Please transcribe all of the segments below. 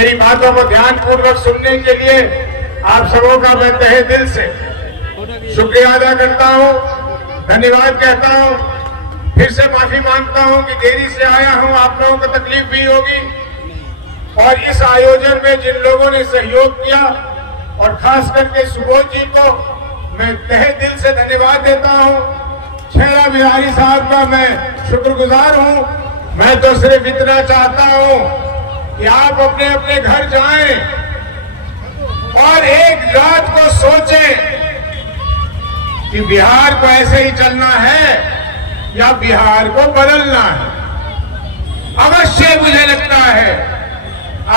मेरी बातों को ध्यानपूर्वक सुनने के लिए आप सबों का मैं तहे दिल से शुक्रिया अदा करता हूं, धन्यवाद कहता हूं। फिर से माफी मांगता हूं कि देरी से आया हूं, आप लोगों को तकलीफ भी होगी। और इस आयोजन में जिन लोगों ने सहयोग किया और खास करके सुबोध जी को मैं तहे दिल से धन्यवाद देता हूं। छैला बिहारी साहब का मैं शुक्रगुजार हूं। मैं तो सिर्फ इतना चाहता हूं कि आप अपने अपने घर जाएं और एक रात को सोचें कि बिहार को ऐसे ही चलना है या बिहार को बदलना है। अवश्य मुझे लगता है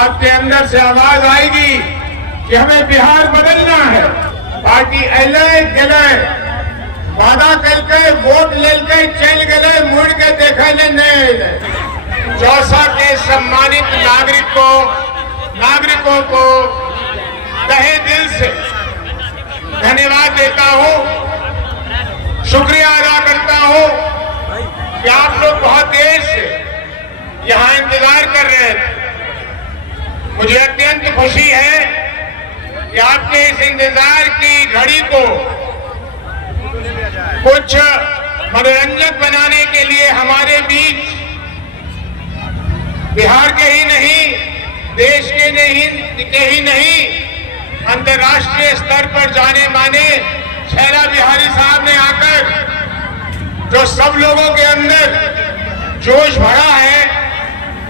आपके अंदर से आवाज आएगी कि हमें बिहार बदलना है। पार्टी एलए गए वादा करके वोट लेके चल गए, मुड़ के देखा नहीं। चौसा के सम्मानित नागरिकों को तहे दिल से धन्यवाद देता हूं, शुक्रिया अदा करता हूं कि आप लोग बहुत देर से यहां इंतजार कर रहे थे। मुझे अत्यंत खुशी है कि आपके इस इंतजार की घड़ी को कुछ मनोरंजक बनाने के लिए हमारे बीच बिहार के ही नहीं, देश के ही नहीं, अंतर्राष्ट्रीय स्तर पर जाने माने छैला बिहारी साहब ने आकर जो सब लोगों के अंदर जोश भरा है,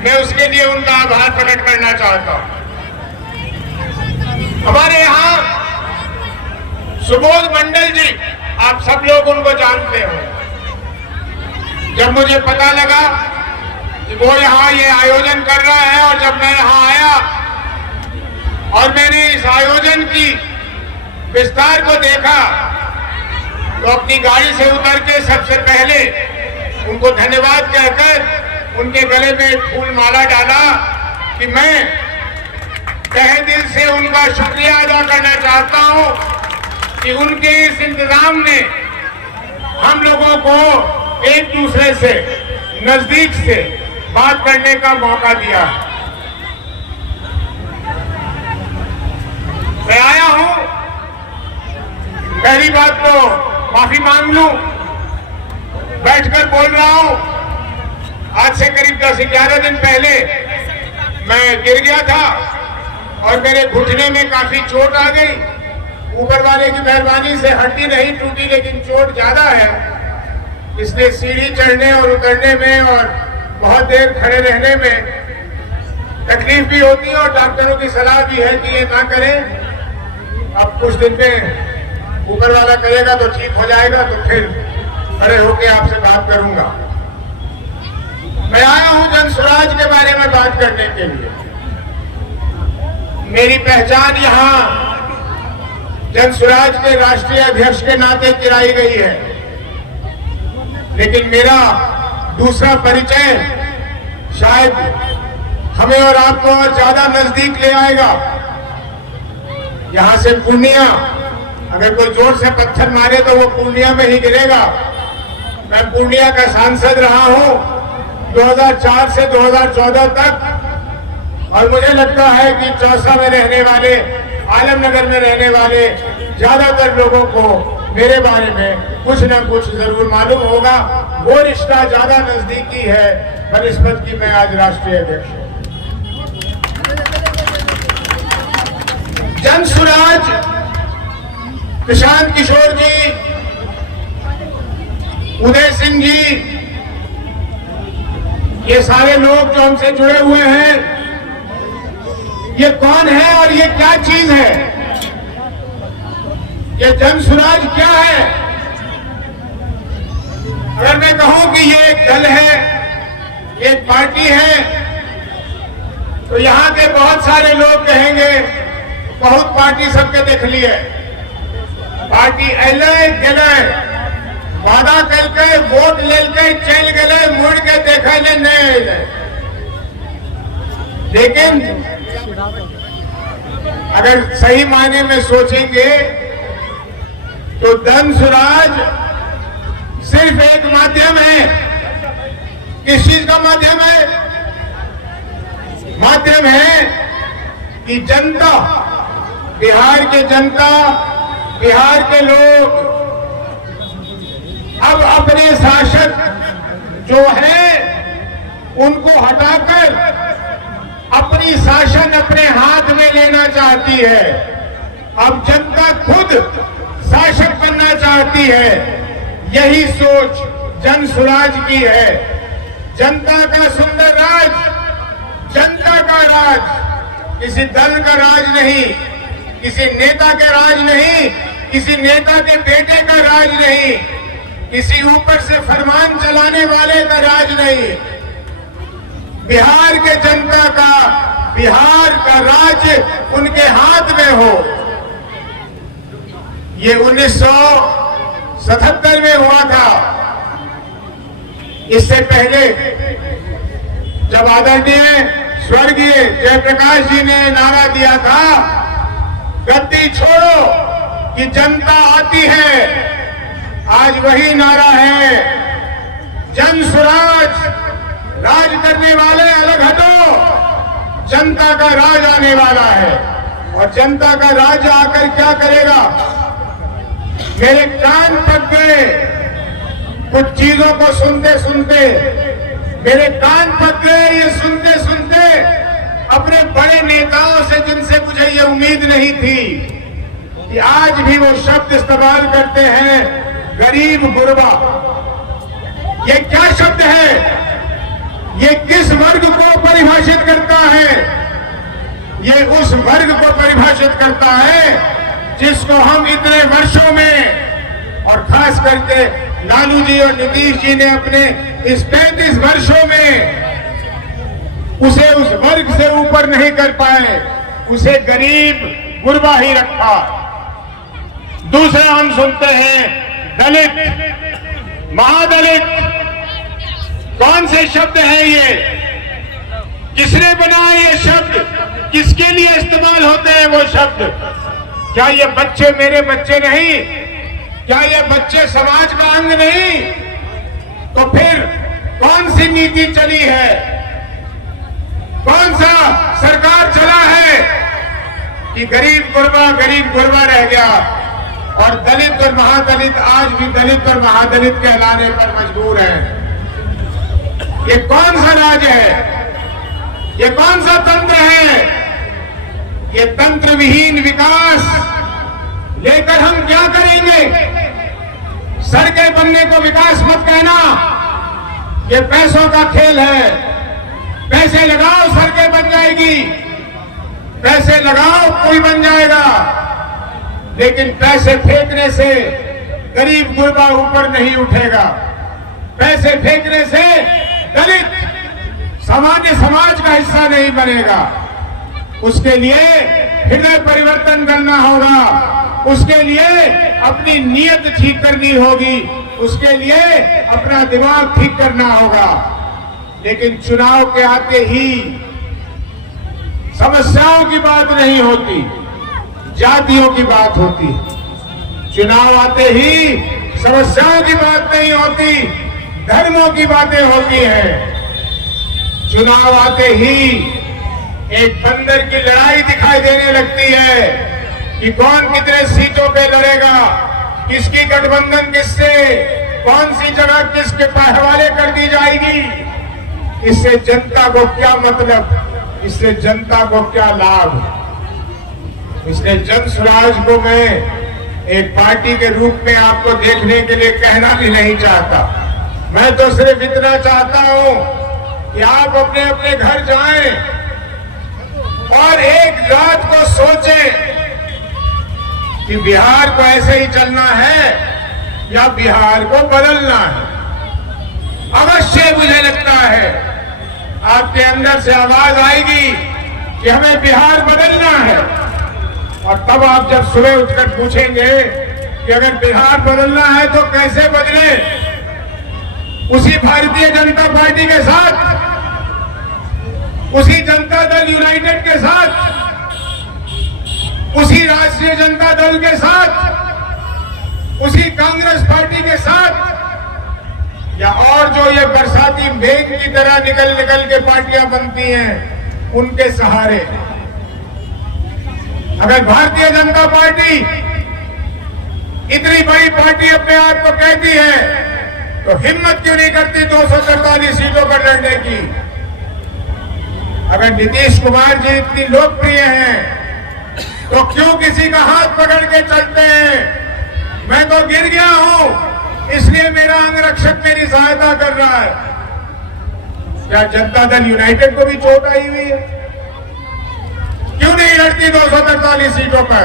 मैं उसके लिए उनका आभार प्रकट करना चाहता हूं। हमारे यहां सुबोध मंडल जी, आप सब लोग उनको जानते हो। जब मुझे पता लगा कि वो यहाँ ये आयोजन कर रहा है और जब मैं यहाँ आया और मैंने इस आयोजन की विस्तार को देखा तो अपनी गाड़ी से उतर के सबसे पहले उनको धन्यवाद कहकर उनके गले में फूल माला डाला कि मैं तहे दिल से उनका शुक्रिया अदा करना चाहता हूं कि उनके इस इंतजाम ने हम लोगों को एक दूसरे से नजदीक से बात करने का मौका दिया। मैं आया हूं, पहली बात तो माफी मांग लूं, बैठकर बोल रहा हूं। आज से करीब 10-11 दिन पहले मैं गिर गया था और मेरे घुटने में काफी चोट आ गई। ऊपर वाले की मेहरबानी से हड्डी नहीं टूटी, लेकिन चोट ज्यादा है, इसलिए सीढ़ी चढ़ने और उतरने में और बहुत देर खड़े रहने में तकलीफ भी होती है और डॉक्टरों की सलाह भी है कि ये ना करें। अब कुछ दिन में ऊपर वाला करेगा तो ठीक हो जाएगा, तो फिर खड़े होके आपसे बात करूंगा। मैं आया हूं जनसुराज के बारे में बात करने के लिए। मेरी पहचान यहां जनसुराज के राष्ट्रीय अध्यक्ष के नाते कराई गई है, लेकिन मेरा दूसरा परिचय शायद हमें और आपको और ज्यादा नजदीक ले आएगा। यहां से पूर्णिया, अगर कोई जोर से पत्थर मारे तो वो पूर्णिया में ही गिरेगा। मैं पूर्णिया का सांसद रहा हूं 2004 से 2014 तक, और मुझे लगता है कि चौसा में रहने वाले, आलमनगर में रहने वाले ज्यादातर लोगों को मेरे बारे में कुछ न कुछ जरूर मालूम होगा। वो रिश्ता ज्यादा नजदीकी है बनिस्बत की मैं आज राष्ट्रीय अध्यक्ष हूं। जनसुराज, प्रशांत किशोर जी, उदय सिंह जी, ये सारे लोग जो हमसे जुड़े हुए हैं, ये कौन है और ये क्या चीज है? ये जनसुराज क्या है? अगर मैं कहूं कि ये एक दल है, एक पार्टी है, तो यहां के बहुत सारे लोग कहेंगे बहुत पार्टी सबके देख ली है। पार्टी एलए गए वादा करके वोट लेके चल गए, मुड़ के देखा नहीं। लेकिन अगर सही मायने में सोचेंगे तो जनसुराज सिर्फ एक माध्यम है। किस चीज का माध्यम है? माध्यम है कि जनता, बिहार के जनता, बिहार के लोग अब अपने शासक जो है उनको हटाकर अपनी शासन अपने हाथ में लेना चाहती है। अब जनता खुद शासक बनना चाहती है। यही सोच जन स्वराज की है। जनता का सुंदर राज, जनता का राज, किसी दल का राज नहीं, किसी नेता के राज नहीं, किसी नेता के बेटे का राज नहीं, किसी ऊपर से फरमान चलाने वाले का राज नहीं। बिहार के जनता का, बिहार का राज्य उनके हाथ में हो। ये 1977 में हुआ था। इससे पहले जब आदरणीय स्वर्गीय जयप्रकाश जी ने नारा दिया था, गद्दी छोड़ो कि जनता आती है, आज वही नारा है, जन स्वराज, राज करने वाले अलग हटो, जनता का राज आने वाला है। और जनता का राज आकर क्या करेगा? मेरे कान पक गए कुछ चीजों को सुनते सुनते, मेरे कान पक गए ये सुनते सुनते अपने बड़े नेताओं से, जिनसे मुझे ये उम्मीद नहीं थी कि आज भी वो शब्द इस्तेमाल करते हैं, गरीब गुरबा। ये क्या शब्द है? ये किस वर्ग को परिभाषित करता है? ये उस वर्ग को परिभाषित करता है जिसको हम इतने वर्षों में, और खास करके लालू जी और नीतीश जी ने अपने इस 35 वर्षों में उसे उस वर्ग से ऊपर नहीं कर पाए, उसे गरीब गुरबा ही रखा। दूसरा हम सुनते हैं दलित, महादलित। कौन से शब्द है ये? किसने बनाया ये शब्द? किसके लिए इस्तेमाल होते हैं वो शब्द? क्या ये बच्चे मेरे बच्चे नहीं? क्या ये बच्चे समाज का अंग नहीं? तो फिर कौन सी नीति चली है? कौन सा सरकार चला है कि गरीब गुरबा रह गया और दलित और महादलित आज भी दलित और महादलित कहलाने पर मजबूर है? ये कौन सा राज है? ये कौन सा तंत्र है? ये तंत्र विहीन विकास लेकर हम क्या करेंगे? सड़कें बनने को विकास मत कहना, ये पैसों का खेल है। पैसे लगाओ सड़कें बन जाएगी, पैसे लगाओ कोई बन जाएगा, लेकिन पैसे फेंकने से गरीब गुरबा ऊपर नहीं उठेगा। पैसे फेंकने से दलित सामान्य समाज का हिस्सा नहीं बनेगा। उसके लिए हृदय परिवर्तन करना होगा, उसके लिए अपनी नीयत ठीक करनी होगी, उसके लिए अपना दिमाग ठीक करना होगा। लेकिन चुनाव के आते ही समस्याओं की बात नहीं होती, जातियों की बात होती। चुनाव आते ही समस्याओं की बात नहीं होती, धर्मों की बातें होती हैं। चुनाव आते ही एक बंदर की लड़ाई दिखाई देने लगती है कि कौन कितने सीटों पे लड़ेगा, किसकी गठबंधन किससे, कौन सी जगह किसके हवाले कर दी जाएगी। इससे जनता को क्या मतलब, इससे जनता को क्या लाभ? इसलिए जन स्वराज को मैं एक पार्टी के रूप में आपको देखने के लिए कहना भी नहीं चाहता। मैं तो सिर्फ इतना चाहता हूं कि आप अपने अपने घर जाएं और एक रात को सोचें कि बिहार को ऐसे ही चलना है या बिहार को बदलना है। अवश्य मुझे लगता है आपके अंदर से आवाज आएगी कि हमें बिहार बदलना है। और तब आप जब सुबह उठकर पूछेंगे कि अगर बिहार बदलना है तो कैसे बदले, उसी भारतीय जनता पार्टी के साथ, उसी जनता दल यूनाइटेड के साथ, उसी राष्ट्रीय जनता दल के साथ, उसी कांग्रेस पार्टी के साथ, या और जो ये बरसाती मेघ की तरह निकल निकल के पार्टियां बनती हैं उनके सहारे। अगर भारतीय जनता पार्टी इतनी बड़ी पार्टी अपने आप को कहती है तो हिम्मत क्यों नहीं करती 243 सीटों पर लड़ने की? अगर नीतीश कुमार जी इतनी लोकप्रिय हैं तो क्यों किसी का हाथ पकड़ के चलते हैं? मैं तो गिर गया हूं, इसलिए मेरा अंगरक्षक मेरी सहायता कर रहा है। क्या जनता दल यूनाइटेड को भी चोट आई हुई है? क्यों नहीं लड़ती 243 सीटों पर?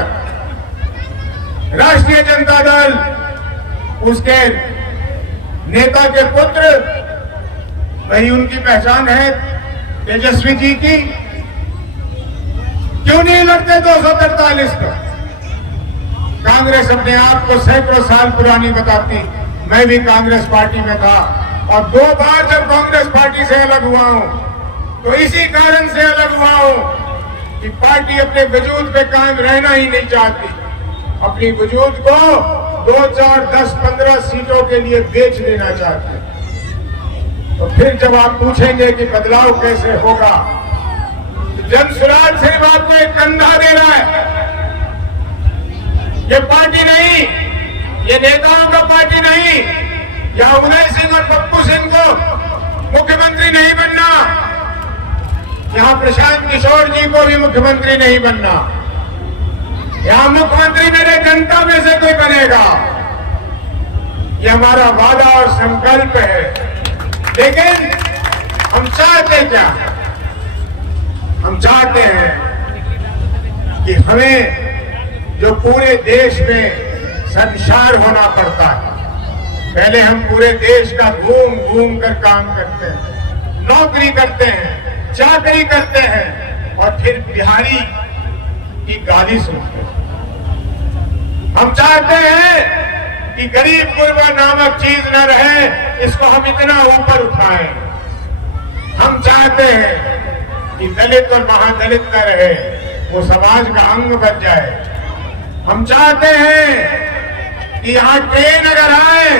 राष्ट्रीय जनता दल, उसके नेता के पुत्र, वही उनकी पहचान है तेजस्वी जी की, क्यों नहीं लड़ते 243 पर? कांग्रेस अपने आप को सैकड़ों साल पुरानी बताती। मैं भी कांग्रेस पार्टी में था और 2 बार जब कांग्रेस पार्टी से अलग हुआ हूं तो इसी कारण से अलग हुआ हूं कि पार्टी अपने वजूद पे कायम रहना ही नहीं चाहती, अपनी वजूद को 2, 4, 10, 15 सीटों के लिए बेच देना चाहती है। तो फिर जब आप पूछेंगे कि बदलाव कैसे होगा, तो जनसुराज सिर्फ आपको एक कंधा दे रहा है। ये पार्टी नहीं, ये नेताओं का पार्टी नहीं, या उदय सिंह और पप्पू सिंह को मुख्यमंत्री नहीं बनना, यहां प्रशांत किशोर जी को भी मुख्यमंत्री नहीं बनना, यहां मुख्यमंत्री मेरे जनता में से कोई बनेगा। ये हमारा वादा और संकल्प है। लेकिन हम चाहते क्या? हम चाहते हैं कि हमें जो पूरे देश में संचार होना पड़ता है, पहले हम पूरे देश का घूम घूम कर काम करते हैं, नौकरी करते हैं, चाकरी करते हैं और फिर बिहारी की गाली सुनते हैं। हम चाहते हैं कि गरीब गुरबा नामक चीज न रहे, इसको हम इतना ऊपर उठाएं। हम चाहते हैं कि दलित और महादलित न रहे, वो समाज का अंग बन जाए। हम चाहते हैं कि यहाँ ट्रेन अगर आए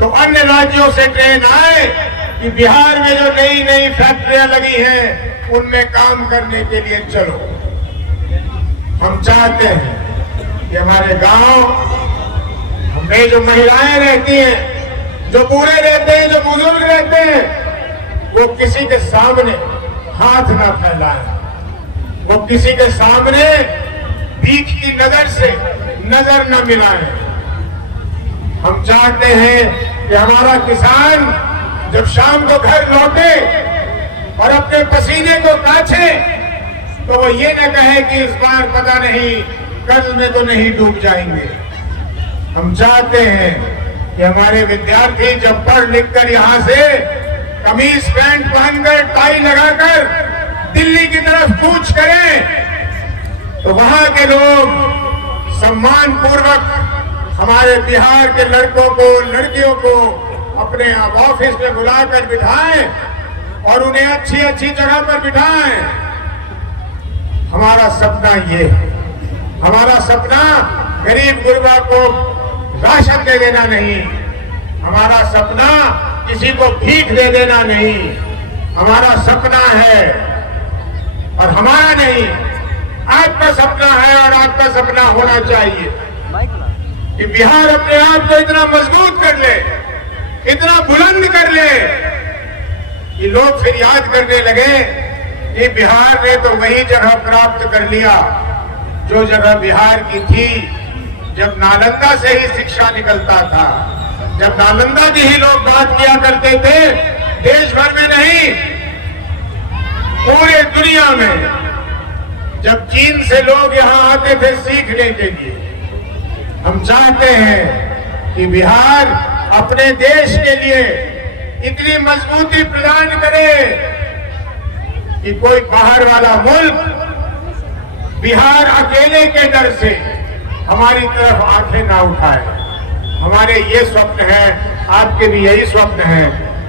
तो अन्य राज्यों से ट्रेन आए, कि बिहार में जो नई नई फैक्ट्रियां लगी हैं उनमें काम करने के लिए चलो। हम चाहते हैं कि हमारे गांव में जो महिलाएं रहती हैं, जो बूढ़े रहते हैं, जो बुजुर्ग रहते हैं, वो किसी के सामने हाथ ना फैलाएं, वो किसी के सामने बीच की नजर से नजर न मिलाएं। हम चाहते हैं कि हमारा किसान जब शाम को घर लौटे और अपने पसीने को काछे तो वो ये न कहे कि इस बार पता नहीं कर्ज में तो नहीं डूब जाएंगे। हम चाहते हैं कि हमारे विद्यार्थी जब पढ़ लिख कर यहाँ से कमीज पैंट पहनकर टाई लगाकर दिल्ली की तरफ कूच करें तो वहां के लोग सम्मान पूर्वक हमारे बिहार के लड़कों को, लड़कियों को अपने ऑफिस में बुलाकर बिठाएं और उन्हें अच्छी अच्छी जगह पर बिठाएं। हमारा सपना ये है। हमारा सपना गरीब गुरबा को राशन दे देना नहीं, हमारा सपना किसी को भीख दे देना नहीं। हमारा सपना है और हमारा नहीं, आपका सपना है और आपका सपना होना चाहिए कि बिहार अपने आप को इतना मजबूत कर ले, इतना बुलंद कर ले कि लोग फिर याद करने लगे कि बिहार ने तो वही जगह प्राप्त कर लिया जो जगह बिहार की थी जब नालंदा से ही शिक्षा निकलता था, जब नालंदा की ही लोग बात किया करते थे, देश भर में नहीं पूरे दुनिया में। जब चीन से लोग यहाँ आते थे सीखने के लिए। हम चाहते हैं कि बिहार अपने देश के लिए इतनी मजबूती प्रदान करे कि कोई बाहर वाला मुल्क बिहार अकेले के डर से हमारी तरफ आंखें ना उठाए। हमारे ये स्वप्न है, आपके भी यही स्वप्न है,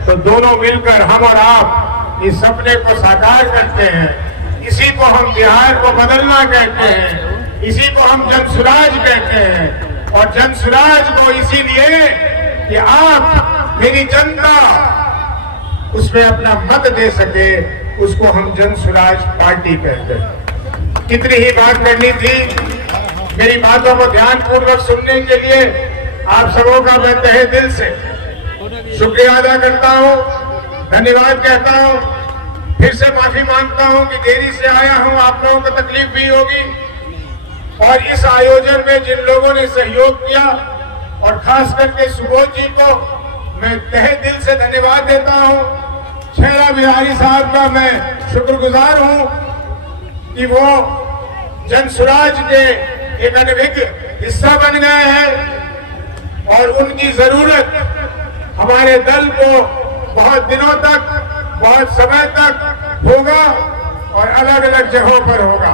तो दोनों मिलकर हम और आप इस सपने को साकार करते हैं। इसी को हम बिहार को बदलना कहते हैं, इसी को हम जनसुराज कहते हैं। और जनसुराज को इसीलिए कि आप मेरी जनता उसमें अपना मत दे सके, उसको हम जनसुराज पार्टी कहते हैं। कितनी ही बात करनी थी। मेरी बातों को ध्यानपूर्वक सुनने के लिए आप सबों का मैं तहे दिल से शुक्रिया अदा करता हूं, धन्यवाद कहता हूं। फिर से माफी मांगता हूं कि देरी से आया हूं, आप लोगों को तकलीफ भी होगी। और इस आयोजन में जिन लोगों ने सहयोग किया और खास करके सुबोध जी को मैं तहे दिल से धन्यवाद देता हूं। छैला बिहारी साहब का मैं शुक्रगुजार हूं कि वो जन सुराज के एक अनभिज्ञ हिस्सा बन गए हैं और उनकी जरूरत हमारे दल को बहुत दिनों तक, बहुत समय तक होगा और अलग अलग जगहों पर होगा।